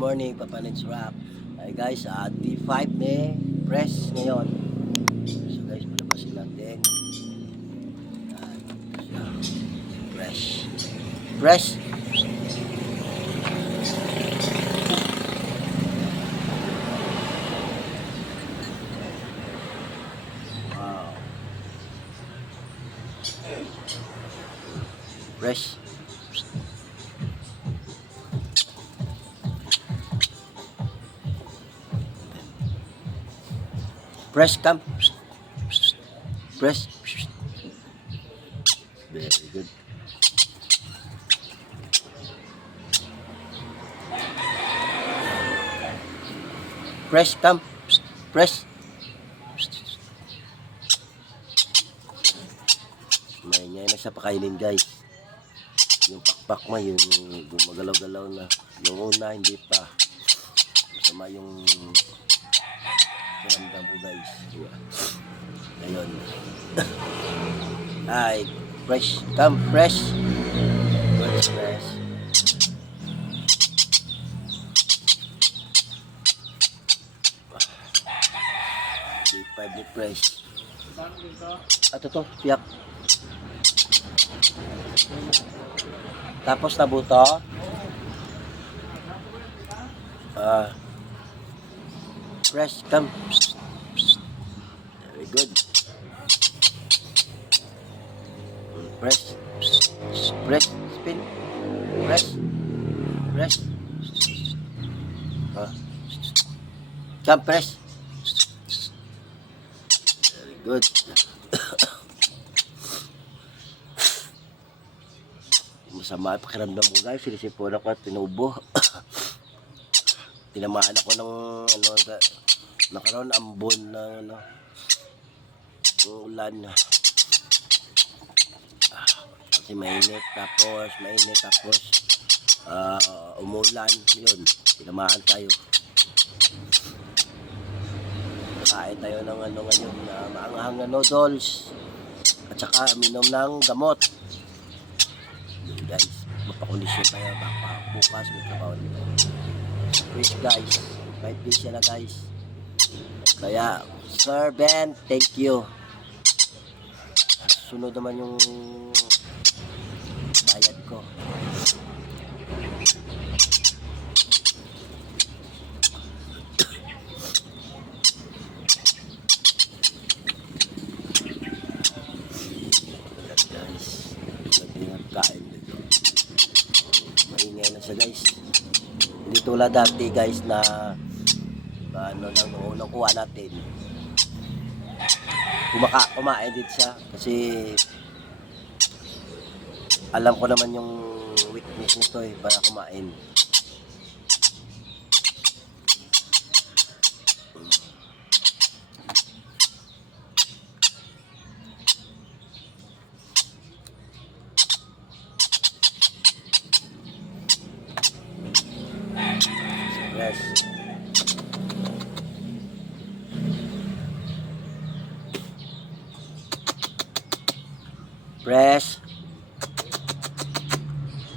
morning, Papa Neds Rap. Ay guys, D5 may press ngayon. So guys, palabasin natin. Press. Press. Wow. Press. Press, come. Press. Very good. Press, come. Press. May niya na sa pakainin guys. Yung pakpak mo, yung gumagalaw-galaw na. Yung una, hindi pa. Masama yung ramdam ko guys. Ayun. Ay, press. Come, press. Press, press. D5 ni press. Ato to, piyak. Tapos nabuto. Press, come. Very good. Press. Press, spin. Press. Press. Come, press. Very good. Masama ang pakiramdam ko guys, sinisipon ako at tinubo. Tinamaan ako ng nakaroon ambon ng ulan. Kasi mainit tapos umulan, yun, tinamaan tayo. Kain tayo ng ngayon maanghang na noodles at saka minom ng gamot. Guys, magpakondisyon tayo baka bukas may trabaho nito. Please guys, 5 days na guys. Kaya Sir Ben, thank you. Sunod naman yung bayad ko. Kain dito. Maingay na siya guys. Hindi tulad dati guys na lang noong unang kuha natin. Kumain din siya kasi alam ko naman yung weakness nito para kumain. Yes. Press.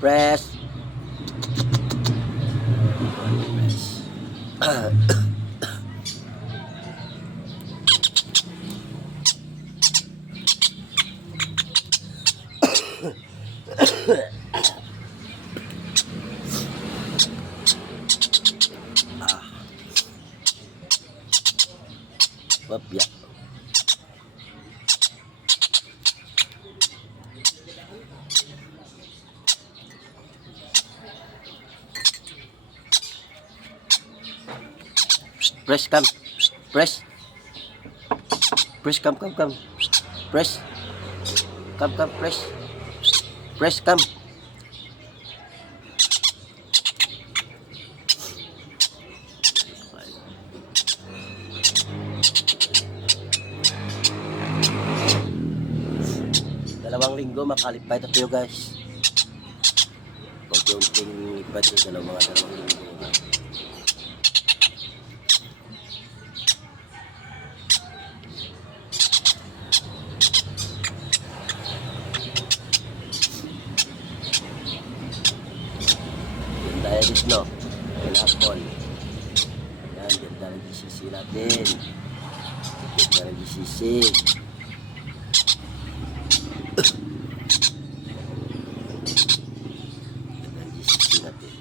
Press. Papya. Press, come. Press. Press, come. Press. Come, press. Press, come. Dalawang linggo makalipay tayo guys. Pag-unting lipad yung dalawang linggo. Diabetes no. pineapple. Ayan, ganda ng GCC natin. Ganda ng GCC. Ganda ng GCC natin.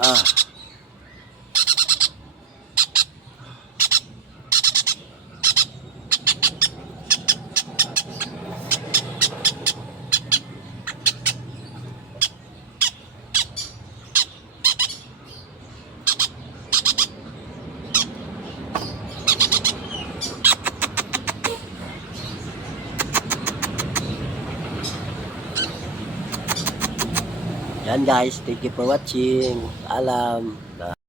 Ah. Yan guys, thank you for watching. Alam.